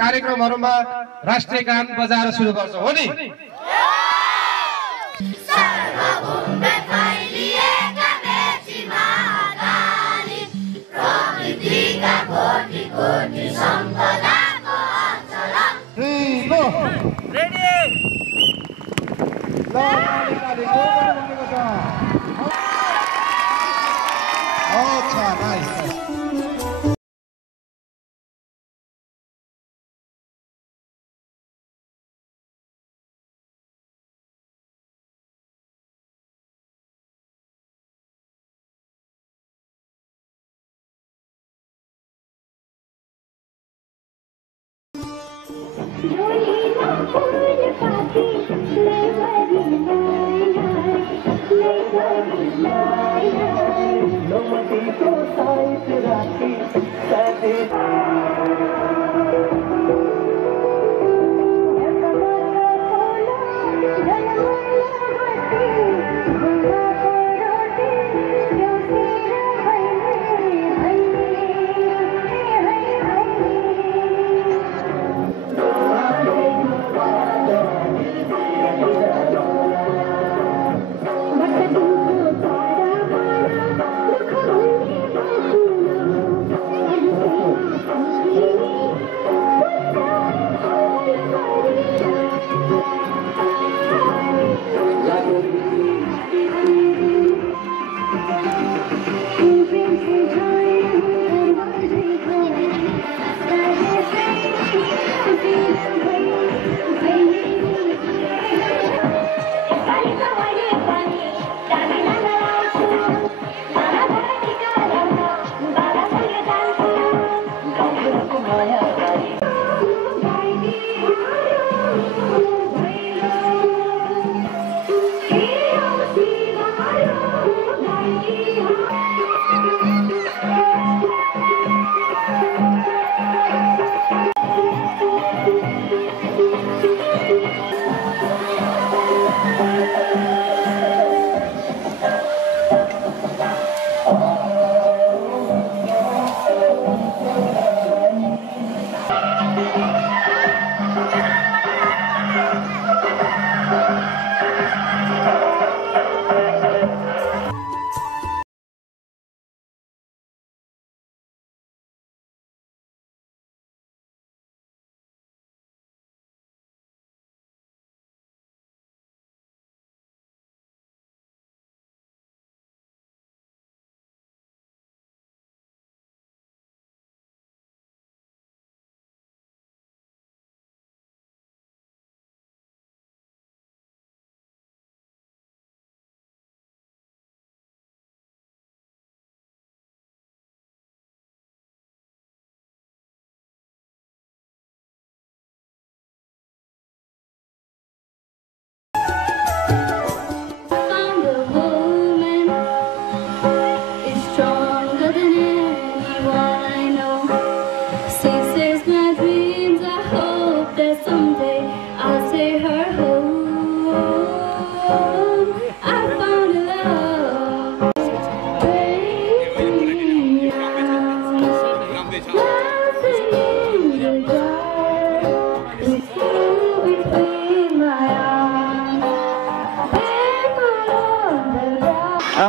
कार्यक्रमहरुमा राष्ट्रिय गान बजाएर सुरु गर्छौं हो नि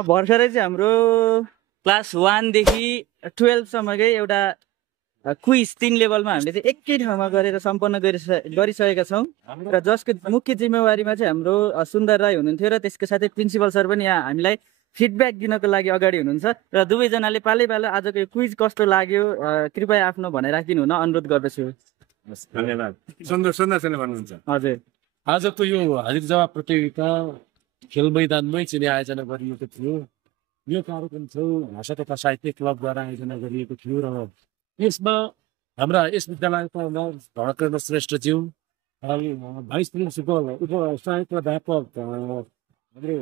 भर्खरै चाहिँ हाम्रो क्लास 1 देखि 12 सम्मकै एउटा क्विज 3 लेभलमा हामीले चाहिँ एकै ठाउँमा गरेर सम्पन्न गरिसकेका छौं र जसको मुख्य जिम्मेवारीमा चाहिँ हाम्रो सुन्दर राई हुनुहुन्थ्यो र त्यसको साथै प्रिन्सिपल सर पनि यहाँ हामीलाई फिडब्याक दिनको लागि अगाडि हुनुहुन्छ र दुवै जनाले पालै पालो आजको यो क्विज कस्तो लाग्यो कृपया आफ्नो भनाइ राखिदिनु हुन अनुरोध गर्दछु। धन्यवाद। सुन्दर भन्नुहुन्छ। हजुर, आजको यो हाजिर जवाब प्रतियोगिता खेल मैदानमै चाहिँ आयोजना गरिएको थियो। यो कार्यक्रम भाषा तथा साहित्य क्लबद्वारा आयोजना गरिएको थियो र यसमा हाम्रा यस विद्यालयका धनकर्ण श्रेष्ठज्यू, भाइस प्रिन्सिपल उपसहायक प्राध्यापक हाम्रो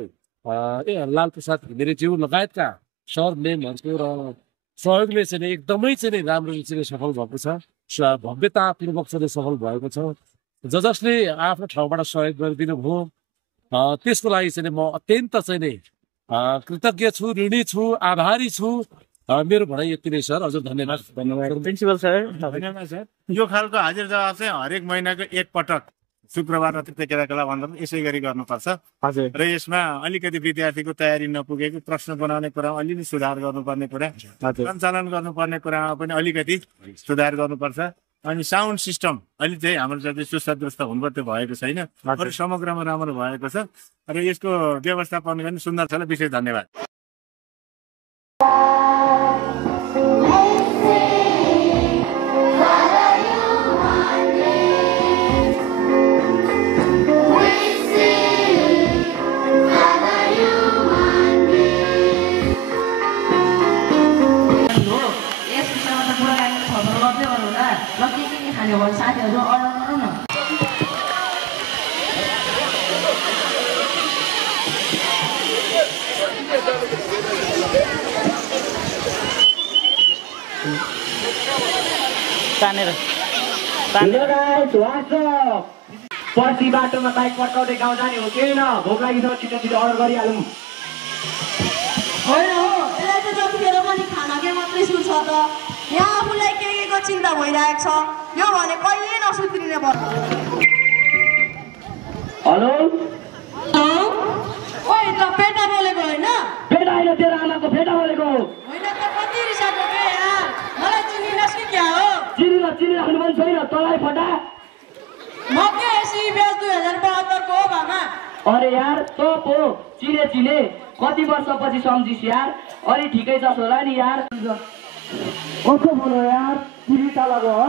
लाल प्रसाद घिमिरेज्यू लगायतका सर मेमहरूको र सहयोगले चाहिँ एकदमै चाहिँ राम्रो चाहिँ सफल भएको छ। भव्यतापूर्वक चाहिँ सफल भएको छ। जसले आफ्नो ठाउँबाट सहयोग गरिदिनु भयो त्यसको लागि चाहिँ म अत्यन्त चाहिँ कृतज्ञ छु, ऋणी छु, आभारी छु मेरो भनाइ यति नै सर। हजुर धन्यवाद। प्रिन्सिपल सर धन्यवाद सर। यो खालको हाजिर जवाब चाहिँ हरेक महिनाको एक पटक शुक्रबार र तृतीय क्रियाकलाप भन्दा यसै गरी गर्नुपर्छ। हजुर र यसमा अलिकति विद्यार्थीको तयारी नपुगेको प्रश्न बनाउने कुरामा अलिअलि सुधार गर्नुपर्ने कुरा, हजुर सञ्चालन गर्नुपर्ने कुरामा पनि अलिकति सुधार गर्नुपर्छ। अनि साउन्ड सिस्टम अलि चाहिँ हाम्रो जति सुसदृष्ट हुनुपर्छ त्यो भएको छैन। अरू समग्रमा राम्रो भएको छ र यसको व्यवस्थापन पनि सुन्दर छ। विशेष धन्यवाद। साथीहरू अर्डर न। पर्सि बाटोमा बाइक पड्काउँदै गाउँ जाने हो कि न? भोक लागि छिटो छिटो अर्डर गरिहालौँ। होइन हो, यसलाई त जतिखेर पनि खानाकै मात्रै सुर्छ त। यहाँ आफूलाई के को चिन्ता भइरहेको छ, यो भने कहिले नसुध्रिने पर्छ। हेलो ओइ त पेटा बोलेको होइन? बेटा होइन, तेरो आमाको बेटा बोलेको। होइन त कति रिसाएको बे यार, मलाई चिनिनस् कि क्या हो? चिनिराख्नु पनि छैन तँलाई फटा। म के एसी ब्याज 2072 को हो भामा? अरे यार तँ पो चिने कति वर्षपछि सम्झिस यार। अलि ठिकै छ होला नि यार। कसो बोलो यार, चिरिता लग्यो हो?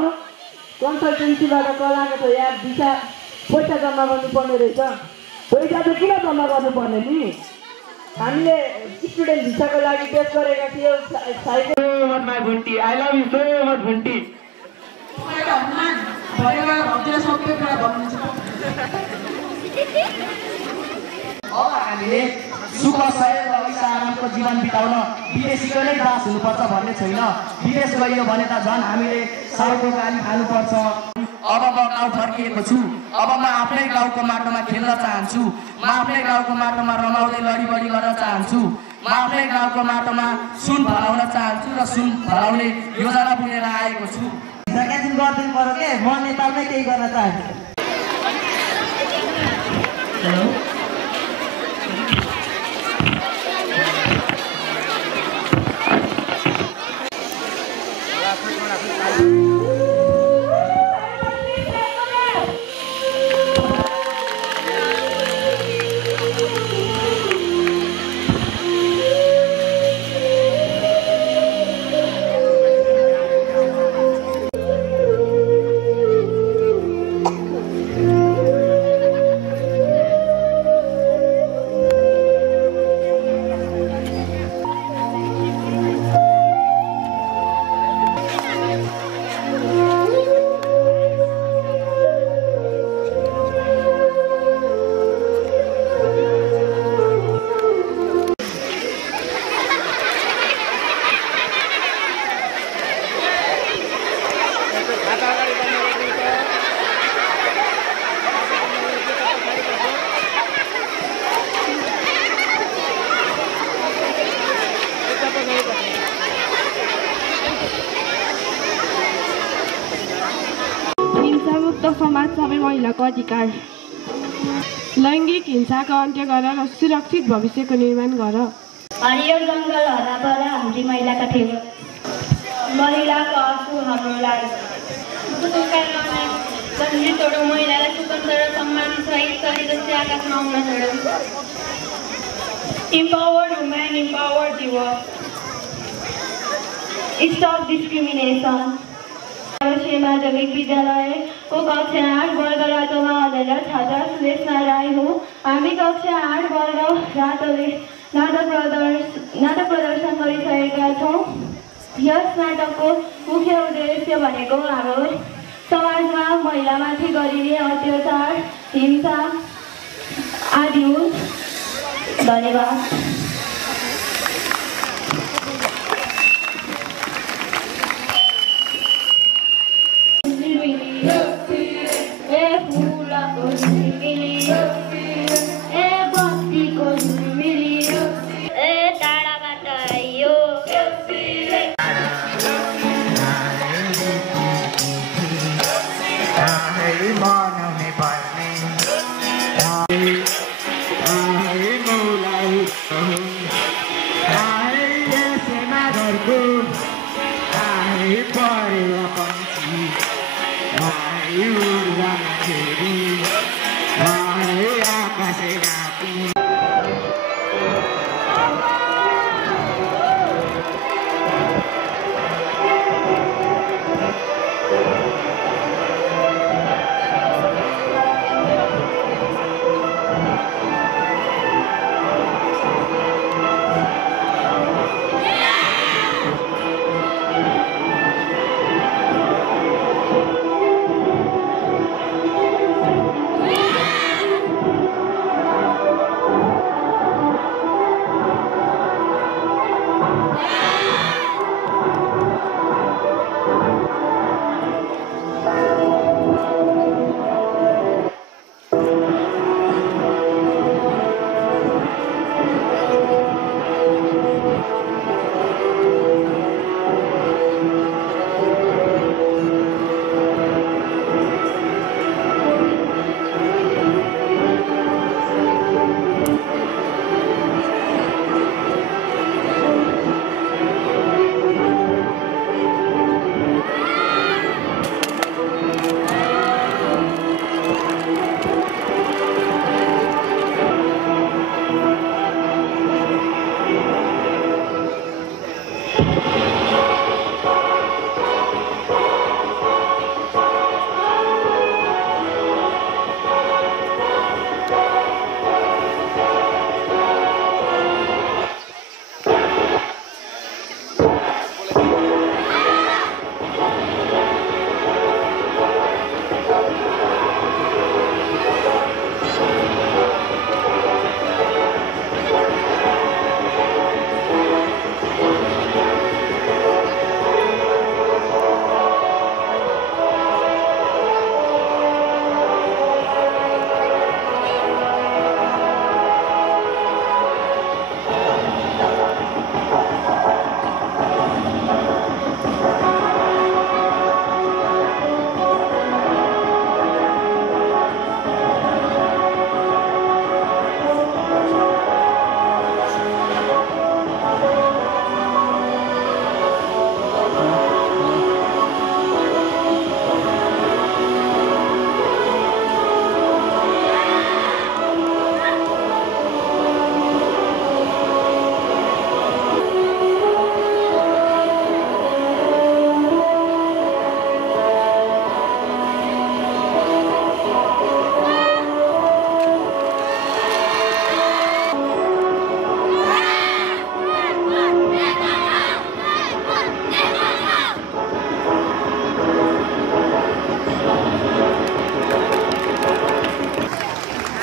कन्सल्टेन्सीबाट कलाएको छ यार। पैसा जम्मा गर्नुपर्ने रहेछ। पैसा चाहिँ किन जम्मा गर्नुपर्ने नि? हामीले स्टुडेन्ट भिसाको लागि टेस्ट गरेका थियौँ। My Bhunti, I love you so much Bhunti. अब हामीले सुख सहयोग र ऐसा आरामको जीवन बिताउन विदेशीको नै दास हुनुपर्छ भन्ने छैन। विदेश गइयो भने त झन् हामीले साउको गाली खानुपर्छ। अब म गाउँ फर्किएको छु। अब म आफ्नै गाउँको माटोमा खेल्न चाहन्छु। म आफ्नै गाउँको माटोमा रमाउँदै लडीबडी गर्न चाहन्छु। म आफ्नै गाउँको माटोमा सुन फलाउन चाहन्छु र सुन फलाउने योजना बुनेर आएको छु। जग्गादिन गरिदिनु पर्यो के? म नेपालमै केही गर्न चाहन्छु। हेलो समाज सबै महिलाको अधिकार। लैङ्गिक हिंसाको अन्त्य गर र सुरक्षित भविष्यको निर्माण गर। हरियो जङ्गल हराभरा हाम्री महिलाका थियो। महिलाको आँसु हाम्रो लागि। जन्म छोडौँ महिलालाई स्वतन्त्र र सम्मान सहित सही जस्तै आकाशमा आउन छोडौँ। Empowered women, empowered the world. Stop discrimination. माध्यमिक विद्यालयको कक्षा 8 वर्ग रातोमा अध्ययनरत छात्रा सुदेशना राई हो। हामी कक्षा 8 वर्ग रातोले नाटक प्रदर्शन गरिसकेका छौँ। यस नाटकको मुख्य उद्देश्य भनेको हाम्रो समाजमा महिलामाथि गरिने अत्याचार, हिंसा आदि हुन्। धन्यवाद। टाढाबाट आइयो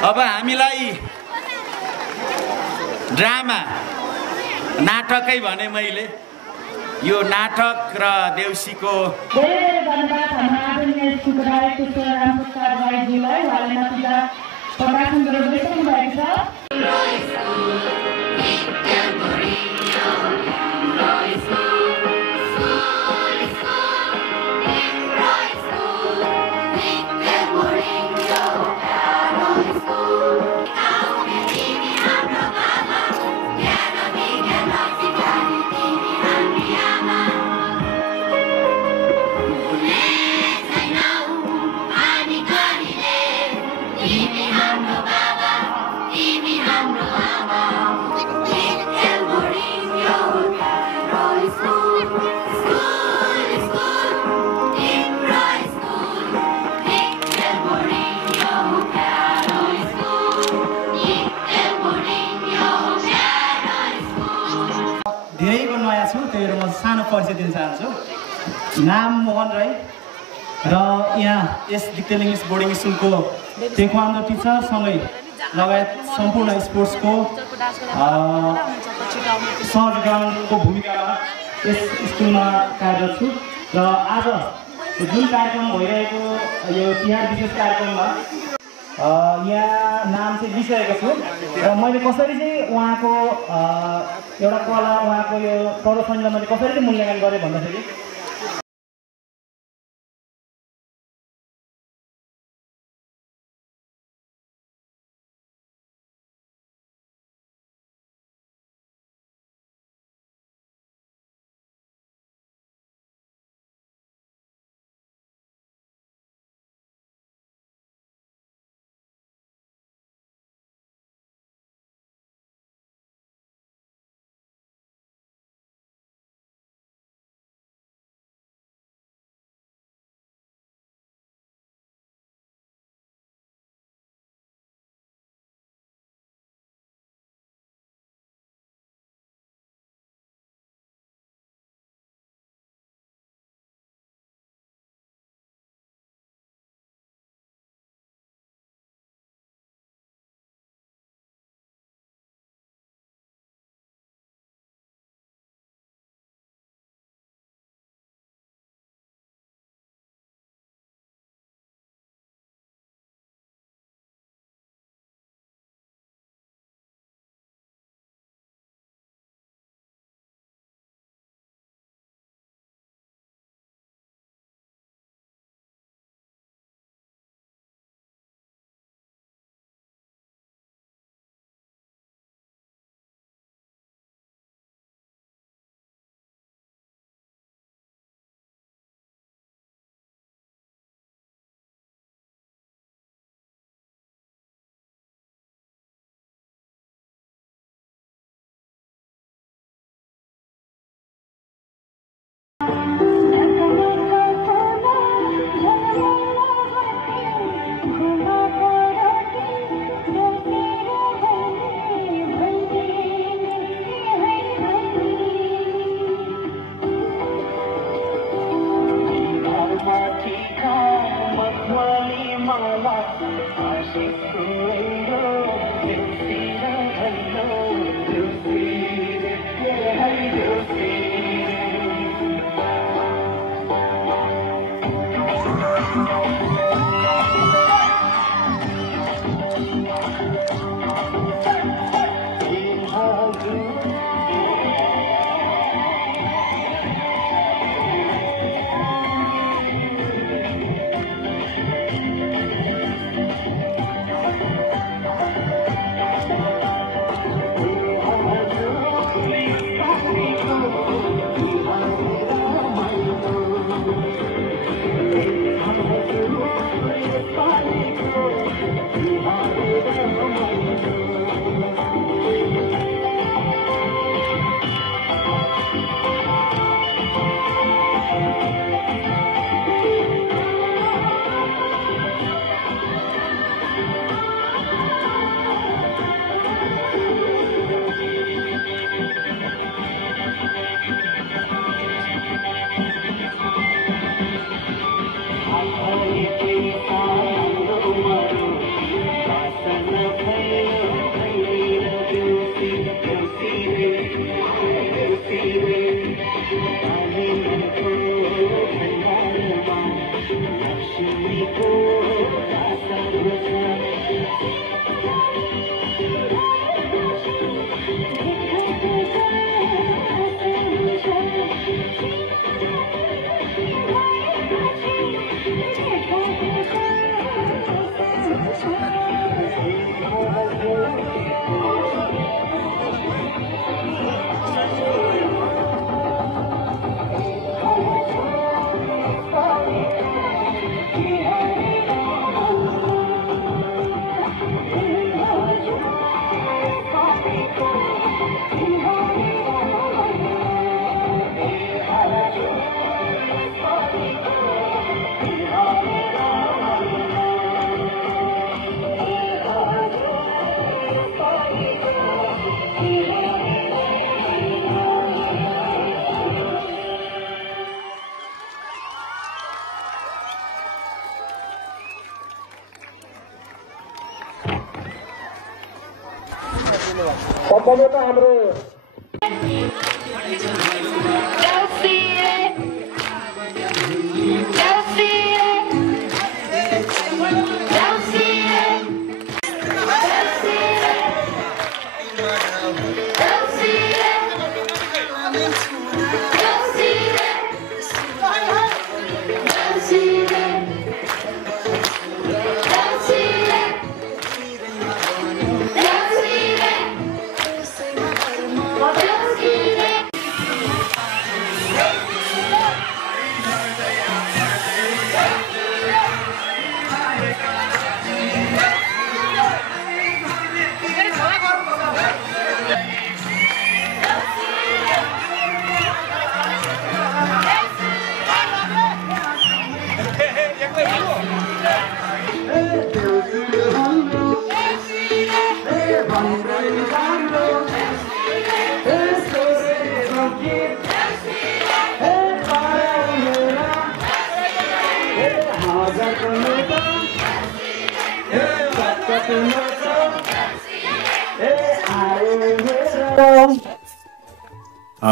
अब हामीलाई ड्रामा नाटकै भने मैले यो नाटक र देउसीको धेरै धन्यवाद हाम्रो आदरणीय स्कुलको डाइरेक्टर राम प्रसाद राईज्यूलाई उहाँले नतिजा प्रकाशन गरेर बसिसक्नु भएको छ। धेरैको नयाँ छु, त्यही भएर म सानो परिचय दिन चाहन्छु। नाम मोहन राई र यहाँ यस डिक्टेल इङ्ग्लिस बोर्डिङ स्कुलको टेक्वान्डो टिचर सँगै लगायत सम्पूर्ण स्पोर्ट्सको सहयोगको भूमिकामा यस स्कुलमा कार्यरत छु। र आज जुन कार्यक्रम भइरहेको यो तिहार विशेष कार्यक्रममा यहाँ नाम चाहिँ लिइसकेको छु र मैले कसरी चाहिँ उहाँको एउटा कला उहाँको यो प्रदर्शनीलाई मैले कसरी चाहिँ मूल्याङ्कन गरेँ भन्दाखेरि सम्भवतः हाम्रो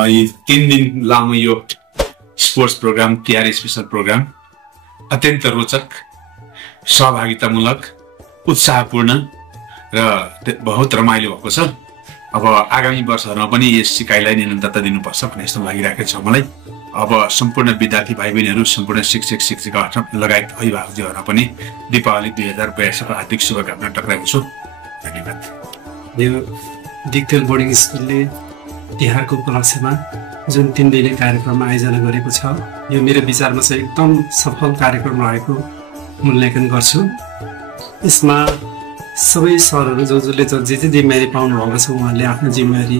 यी 3 दिन लामो यो स्पोर्ट्स प्रोग्राम तिहार स्पेशल प्रोग्राम अत्यन्त रोचक सहभागितामूलक उत्साहपूर्ण र बहुत रमाइलो भएको छ। अब आगामी वर्षहरूमा पनि यस सिकाइलाई निरन्तरता दिनुपर्छ भन्ने जस्तो लागिरहेको छ मलाई। अब सम्पूर्ण विद्यार्थी भाइ बहिनीहरू, सम्पूर्ण शिक्षक शिक्षिका लगायत अभिभावकजीहरूलाई पनि दीपावली 2082 को हार्दिक शुभकामना टक्राएको छु। धन्यवाद। यो डिक्टेल बोर्डिङ स्कुलले तिहारको उपलक्ष्यमा जुन 3 दिने कार्यक्रम आयोजना गरेको छ, यो मेरो विचारमा चाहिँ एकदम सफल कार्यक्रम रहेको मूल्याङ्कन गर्छु। यसमा सबै सरहरू जसले जे जिम्मेवारी पाउनु भएको छ उहाँले आफ्नो जिम्मेवारी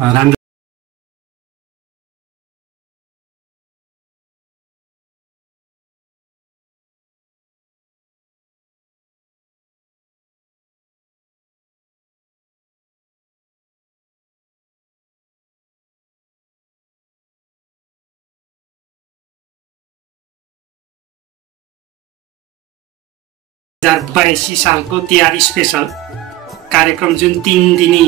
राम्रो सालको तिहार स्पेशल कार्यक्रम जुन 3 दिनी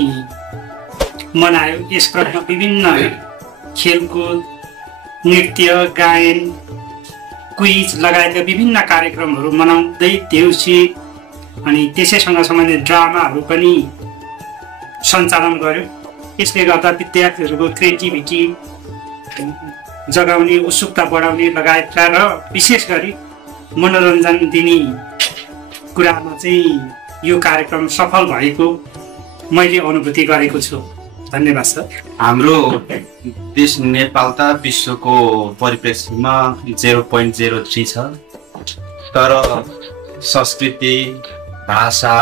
मनायो। यस क्रममा विभिन्न खेलकुद, नृत्य, गायन, क्विज लगायतका विभिन्न कार्यक्रमहरू मनाउँदै देउसी अनि त्यसैसँग सम्बन्धित ड्रामाहरू पनि सञ्चालन गर्यो। यसले गर्दा विद्यार्थीहरूको क्रिएटिभिटी जगाउने, उत्सुकता बढाउने लगायतका र विशेष गरी मनोरञ्जन दिने कुरामा चाहिँ यो कार्यक्रम सफल भएको मैले अनुभूति गरेको छु। धन्यवाद सर। हाम्रो देश नेपाल त विश्वको परिप्रेक्ष्यमा 0.03 छ, तर संस्कृति, भाषा,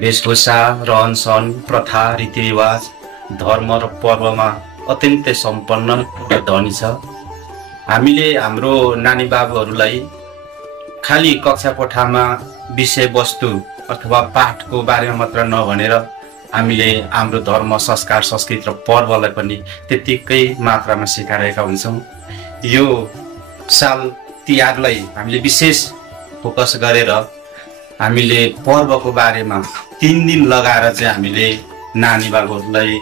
वेशभूषा, रहनसहन, प्रथा, रीतिरिवाज, धर्म र पर्वमा अत्यन्तै सम्पन्न र धनी छ। हामीले हाम्रो नानी बाबुहरूलाई खाली कक्षा कोठामा विषयवस्तु अथवा पाठको बारेमा मात्र नभनेर हामीले हाम्रो धर्म, संस्कार, संस्कृति र पर्वलाई पनि त्यत्तिकै मात्रामा सिकाइरहेका हुन्छौँ। यो साल तिहारलाई हामीले विशेष फोकस गरेर हामीले पर्वको बारेमा 3 दिन लगाएर चाहिँ हामीले नानी बाबुहरूलाई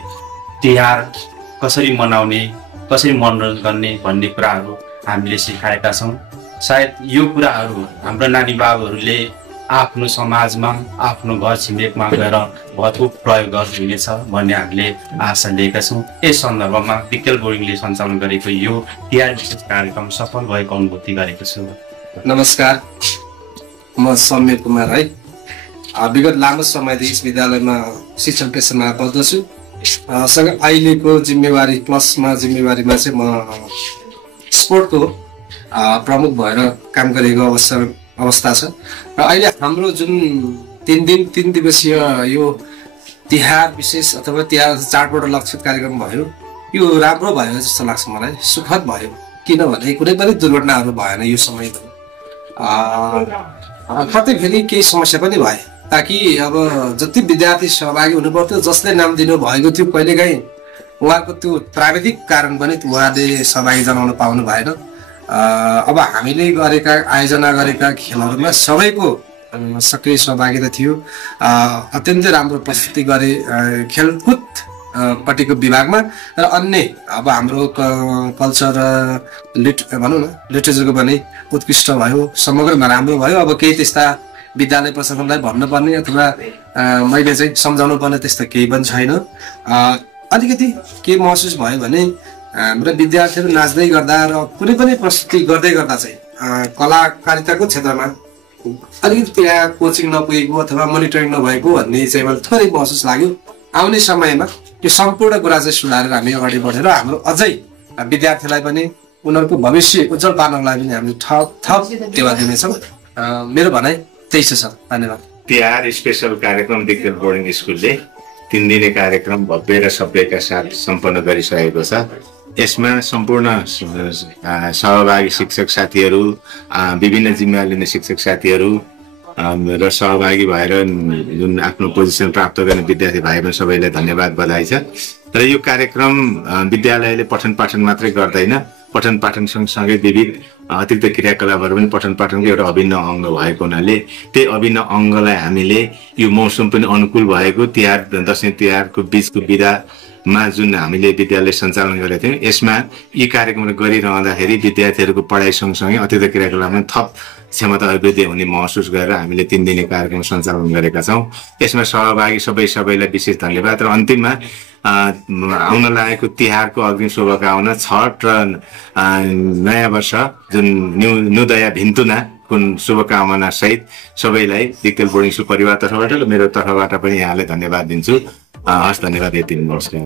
तिहार कसरी मनाउने, कसरी मनोरञ्जन गर्ने भन्ने कुराहरू हामीले सिकाएका छौँ। सायद यो कुराहरू हाम्रो नानी बाबुहरूले आफ्नो समाजमा, आफ्नो घर छिमेकमा गएर भरपूर प्रयोग गर्नुहुनेछ भन्ने हामीले आशा लिएका छौँ। यस सन्दर्भमा डिक्टेल बोर्डिङले सञ्चालन गरेको यो तिहार विशेष कार्यक्रम सफल भएको अनुभूति गरेको छु। नमस्कार, म सौम्य कुमार है। विगत लामो समयदेखि यस विद्यालयमा शिक्षण पेसामा पर्दछु। अहिलेको जिम्मेवारी प्लसमा जिम्मेवारीमा चाहिँ म स्पोर्टको प्रमुख भएर काम गरेको अवस्था छ। र अहिले हाम्रो जुन 3 दिवसीय यो तिहार विशेष अथवा तिहार चाडपर्व लक्षित कार्यक्रम भयो, यो राम्रो भयो जस्तो लाग्छ मलाई। सुखद भयो, किनभने कुनै पनि दुर्घटनाहरू भएन यो समयमा। कतै फेरि केही समस्या पनि भए, ताकि अब जति विद्यार्थी सहभागी हुनुपर्थ्यो, जसले नाम दिनु भएको थियो कहिलेकाहीँ उहाँको त्यो प्राविधिक कारण पनि उहाँले सहभागी जनाउन पाउनु भएन। अब हामीले आयोजना गरेका खेलहरूमा सबैको सक्रिय सहभागिता थियो। अत्यन्तै राम्रो प्रस्तुति गरे खेलकुद पट्टिको विभागमा र अन्य अब हाम्रो कल्चर भनौँ न लिटरेचरको पनि उत्कृष्ट भयो, समग्रमा राम्रो भयो। अब केही त्यस्ता विद्यालय प्रशासनलाई भन्नुपर्ने अथवा मैले चाहिँ सम्झाउनु पर्ने त्यस्तो केही पनि छैन। अलिकति के महसुस भयो भने हाम्रो विद्यार्थीहरू नाच्दै गर्दा र कुनै पनि प्रस्तुति गर्दै गर्दा चाहिँ कलाकारिताको क्षेत्रमा अलिकति त्यहाँ कोचिङ नपुगेको अथवा मोनिटरिङ नभएको भन्ने चाहिँ मलाई थोरै महसुस लाग्यो। आउने समयमा यो सम्पूर्ण कुरा चाहिँ सुधारेर हामी अगाडि बढेर हाम्रो अझै विद्यार्थीलाई पनि उनीहरूको भविष्य उज्जवल पार्नको लागि पनि हामीले थप टेवा दिनेछौँ। मेरो भनाइ त्यही छ सर। धन्यवाद। तिहार स्पेसल कार्यक्रम दिक्तेल बोर्डिङ स्कुलले 3 दिने कार्यक्रम भव्य र सभ्यका साथ सम्पन्न गरिसकेको छ। यसमा सम्पूर्ण सहभागी शिक्षक साथीहरू, विभिन्न जिम्मेवारी लिने शिक्षक साथीहरू र सहभागी भएर जुन आफ्नो पोजिसन प्राप्त गर्ने विद्यार्थी भाइ बहिनी सबैलाई धन्यवाद बधाई छ। तर यो कार्यक्रम विद्यालयले पठन पाठन मात्रै गर्दैन, पठन पाठन सँगसँगै विविध अतिरिक्त क्रियाकलापहरू पनि पठन पाठनको एउटा अभिन्न अङ्ग भएको हुनाले त्यही अभिन्न अङ्गलाई हामीले यो मौसम पनि अनुकूल भएको तिहार दसैँ तिहारको बिचको बिदामा जुन हामीले विद्यालय सञ्चालन गरेका थियौँ, यसमा यी कार्यक्रमहरू गरिरहँदाखेरि विद्यार्थीहरूको पढाइ सँगसँगै अतिरिक्त क्रियाकलापमा थप क्षमता अभिवृद्धि हुने महसुस गरेर हामीले 3 दिने कार्यक्रम सञ्चालन गरेका छौँ। यसमा सहभागी सबैलाई विशेष धन्यवाद। र अन्तिममा आउन लागेको तिहारको अग्रिम शुभकामना, छठ र नयाँ वर्ष जुन न्युदया भिन्तुना कुन शुभकामना सहित सबैलाई दिक्तेल बोर्डिङ स्कुल परिवार तर्फबाट र मेरो तर्फबाट पनि यहाँलाई धन्यवाद दिन्छु। हस्, धन्यवाद। यति नमस्कार।